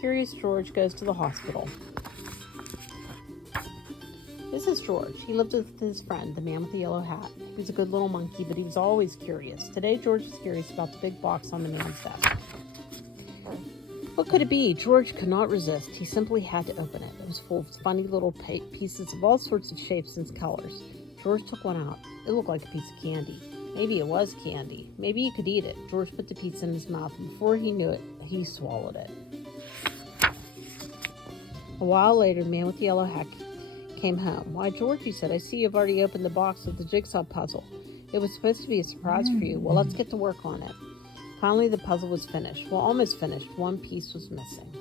Curious George goes to the hospital. This is George. He lived with his friend, the man with the yellow hat. He was a good little monkey, but he was always curious. Today, George was curious about the big box on the man's desk. What could it be? George could not resist. He simply had to open it. It was full of funny little pieces of all sorts of shapes and colors. George took one out. It looked like a piece of candy. Maybe it was candy. Maybe he could eat it. George put the piece in his mouth, and before he knew it, he swallowed it. A while later, the man with the yellow hat came home. Why, George, he said, I see you've already opened the box with the jigsaw puzzle. It was supposed to be a surprise for you. Well, let's get to work on it. Finally, the puzzle was finished. Well, almost finished. One piece was missing.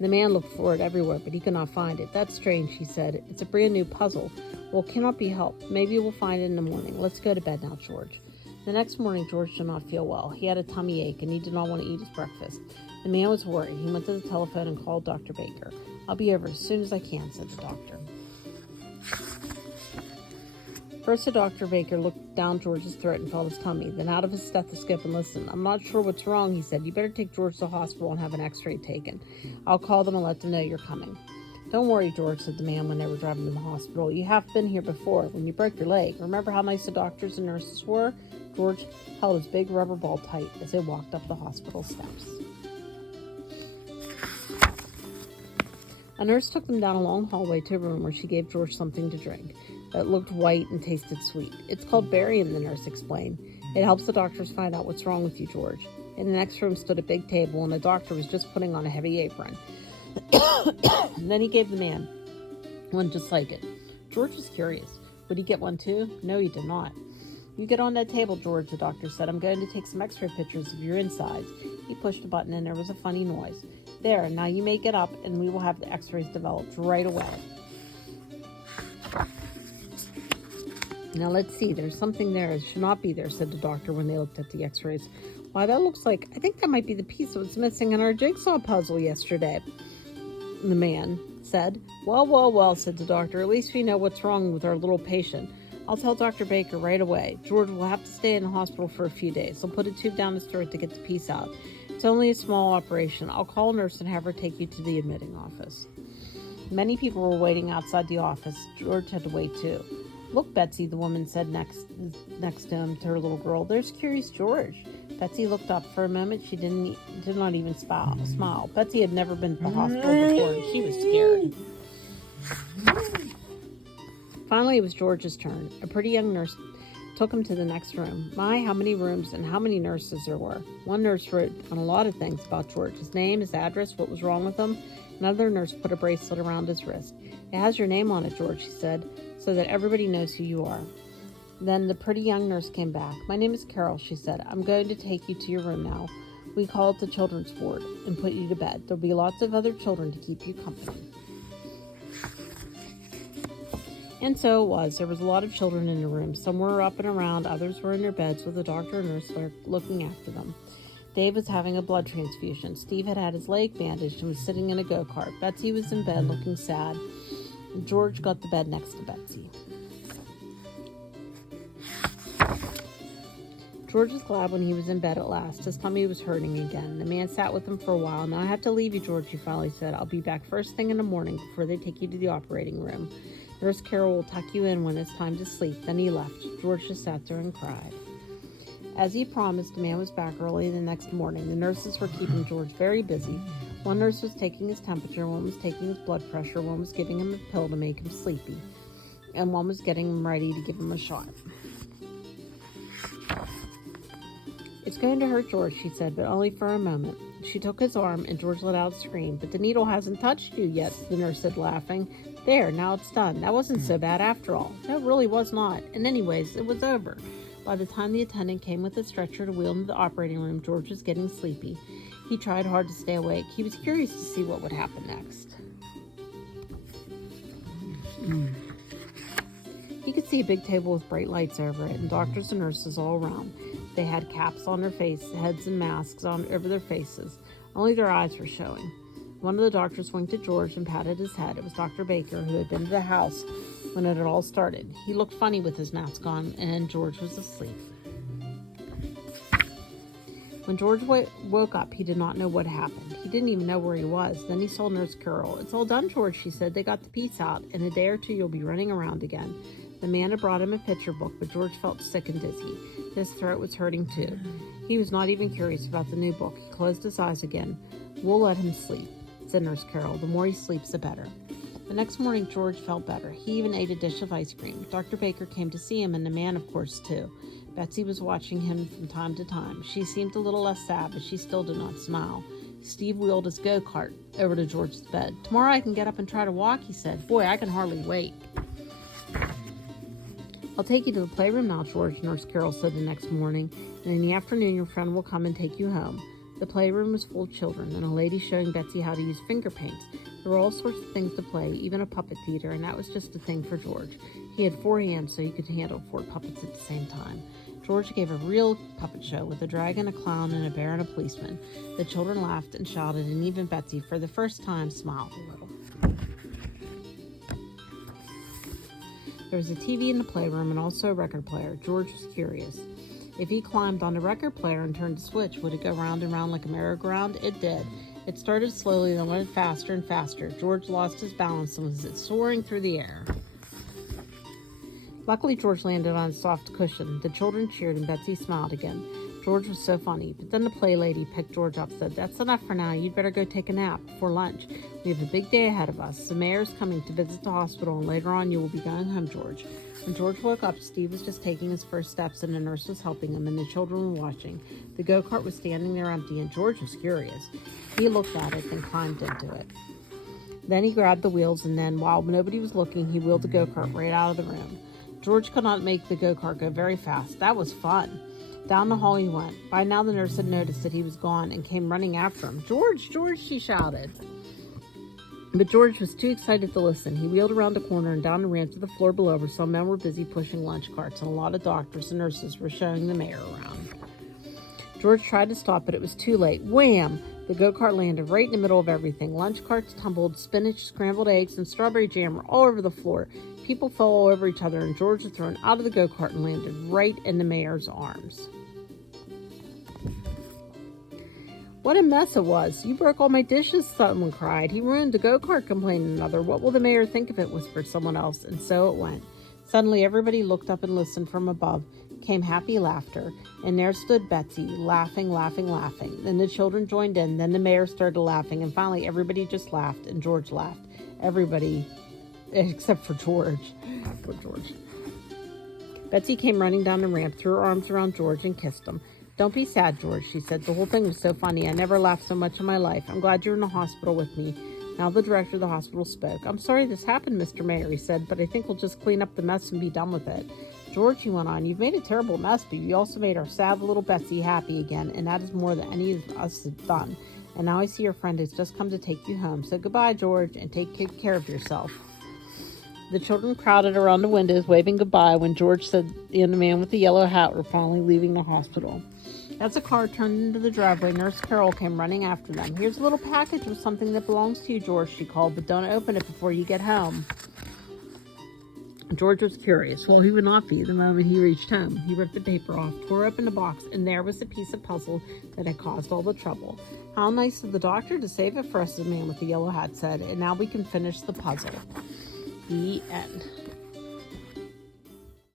The man looked for it everywhere, but he could not find it. That's strange, he said. It's a brand new puzzle. Well, it cannot be helped. Maybe we'll find it in the morning. Let's go to bed now, George. The next morning, George did not feel well. He had a tummy ache, and he did not want to eat his breakfast. The man was worried. He went to the telephone and called Dr. Baker. I'll be over as soon as I can, said the doctor. First, Dr. Baker looked down George's throat and felt his tummy, then out of his stethoscope and listened. I'm not sure what's wrong, he said. You better take George to the hospital and have an x-ray taken. I'll call them and let them know you're coming. Don't worry, George, said the man when they were driving to the hospital. You have been here before, when you broke your leg. Remember how nice the doctors and nurses were? George held his big rubber ball tight as they walked up the hospital steps. A nurse took them down a long hallway to a room where she gave George something to drink that looked white and tasted sweet. It's called Barium, the nurse explained. It helps the doctors find out what's wrong with you, George. In the next room stood a big table, and the doctor was just putting on a heavy apron. And then he gave the man one just like it. George was curious. Would he get one too? No, he did not. You get on that table, George, the doctor said. I'm going to take some x-ray pictures of your insides. He pushed a button and there was a funny noise. There, now you may get up and we will have the x-rays developed right away. Now let's see, there's something there. It should not be there, said the doctor when they looked at the x-rays. Why, that looks like, I think that might be the piece that was missing in our jigsaw puzzle yesterday, the man said. Well, said the doctor. At least we know what's wrong with our little patient. I'll tell Dr. Baker right away. George will have to stay in the hospital for a few days. They'll put a tube down his throat to get the piece out. It's only a small operation. I'll call a nurse and have her take you to the admitting office. Many people were waiting outside the office. George had to wait too. Look, Betsy, the woman said next to him to her little girl. There's Curious George. Betsy looked up. For a moment, she did not even smile. Betsy had never been to the hospital before, and she was scared. Finally, it was George's turn. A pretty young nurse took him to the next room. My, how many rooms and how many nurses there were. One nurse wrote on a lot of things about George. His name, his address, what was wrong with him. Another nurse put a bracelet around his wrist. It has your name on it, George, she said, so that everybody knows who you are. Then the pretty young nurse came back. My name is Carol, she said. I'm going to take you to your room now. We call it the children's ward and put you to bed. There'll be lots of other children to keep you company. And so it was. There was a lot of children in the room. Some were up and around. Others were in their beds with a doctor and nurse looking after them. Dave was having a blood transfusion. Steve had had his leg bandaged and was sitting in a go-kart. Betsy was in bed looking sad. And George got the bed next to Betsy. George was glad when he was in bed at last. His tummy was hurting again. The man sat with him for a while. Now I have to leave you, George, he finally said. I'll be back first thing in the morning before they take you to the operating room. Nurse Carol will tuck you in when it's time to sleep. Then he left. George just sat there and cried. As he promised, the man was back early the next morning. The nurses were keeping George very busy. One nurse was taking his temperature, one was taking his blood pressure, one was giving him a pill to make him sleepy, and one was getting him ready to give him a shot. It's going to hurt, George, she said, but only for a moment. She took his arm, and George let out a scream. But the needle hasn't touched you yet, the nurse said, laughing. There, now it's done. That wasn't so bad after all. No, it really was not. And anyways, it was over. By the time the attendant came with a stretcher to wheel him to the operating room, George was getting sleepy. He tried hard to stay awake. He was curious to see what would happen next. He could see a big table with bright lights over it, and doctors and nurses all around. They had caps on their heads and masks on over their faces. Only their eyes were showing. One of the doctors winked at George and patted his head. It was Dr. Baker, who had been to the house when it had all started. He looked funny with his mask on, and George was asleep. When George woke up, he did not know what happened. He didn't even know where he was. Then he saw Nurse Carol. "It's all done, George," she said. "They got the piece out. In a day or two, you'll be running around again." The man had brought him a picture book, but George felt sick and dizzy. His throat was hurting too. He was not even curious about the new book. He closed his eyes again. "We'll let him sleep," said Nurse Carol. "The more he sleeps, the better." The next morning, George felt better. He even ate a dish of ice cream. Dr. Baker came to see him, and the man, of course, too. Betsy was watching him from time to time. She seemed a little less sad, but she still did not smile. Steve wheeled his go-kart over to George's bed. "Tomorrow I can get up and try to walk," he said. "Boy, I can hardly wait." "I'll take you to the playroom now, George," Nurse Carol said the next morning, "and in the afternoon your friend will come and take you home." The playroom was full of children, and a lady showing Betsy how to use finger paints. There were all sorts of things to play, even a puppet theater, and that was just a thing for George. He had 4 hands, so he could handle 4 puppets at the same time. George gave a real puppet show with a dragon, a clown, and a bear and a policeman. The children laughed and shouted, and even Betsy, for the first time, smiled a little. There was a TV in the playroom and also a record player. George was curious. If he climbed on the record player and turned the switch, would it go round and round like a merry-go-round? It did. It started slowly, then went faster and faster. George lost his balance and was soaring through the air. Luckily, George landed on a soft cushion. The children cheered and Betsy smiled again. George was so funny. But then the play lady picked George up and said, "That's enough for now. You'd better go take a nap before lunch. We have a big day ahead of us. The mayor's coming to visit the hospital, and later on you will be going home, George." When George woke up, Steve was just taking his first steps, and the nurse was helping him, and the children were watching. The go-kart was standing there empty, and George was curious. He looked at it and climbed into it. Then he grabbed the wheels, and then, while nobody was looking, he wheeled the go-kart right out of the room. George could not make the go-kart go very fast. That was fun. Down the hall he went. By now the nurse had noticed that he was gone and came running after him. "George, George," she shouted. But George was too excited to listen. He wheeled around a corner and down the ramp to the floor below where some men were busy pushing lunch carts, and a lot of doctors and nurses were showing the mayor around. George tried to stop, but it was too late. Wham! The go-kart landed right in the middle of everything. Lunch carts tumbled, spinach, scrambled eggs, and strawberry jam were all over the floor. People fell all over each other, and George was thrown out of the go-kart and landed right in the mayor's arms. "What a mess it was. You broke all my dishes," someone cried. "He ruined the go-kart," complained another. "What will the mayor think of it?" whispered someone else, and so it went. Suddenly everybody looked up and listened. From above came happy laughter, and there stood Betsy, laughing, laughing, laughing. Then the children joined in, then the mayor started laughing, and finally everybody just laughed, and George laughed. Everybody, except for George. Poor George. Betsy came running down the ramp, threw her arms around George, and kissed him. "Don't be sad, George," she said. "The whole thing was so funny. I never laughed so much in my life. I'm glad you're in the hospital with me." Now the director of the hospital spoke. "I'm sorry this happened, Mr. Mayor," he said, "but I think we'll just clean up the mess and be done with it." "George," he went on, "you've made a terrible mess, but you also made our sad little Betsy happy again, and that is more than any of us have done. And now I see your friend has just come to take you home. So goodbye, George, and take good care of yourself." The children crowded around the windows, waving goodbye when George said and the man with the yellow hat were finally leaving the hospital. As the car turned into the driveway, Nurse Carol came running after them. "Here's a little package with something that belongs to you, George," she called, "but don't open it before you get home." George was curious. Well, he would not be the moment he reached home. He ripped the paper off, tore open the box, and there was the piece of puzzle that had caused all the trouble. "How nice of the doctor to save it for us," the man with the yellow hat said, "and now we can finish the puzzle." The end.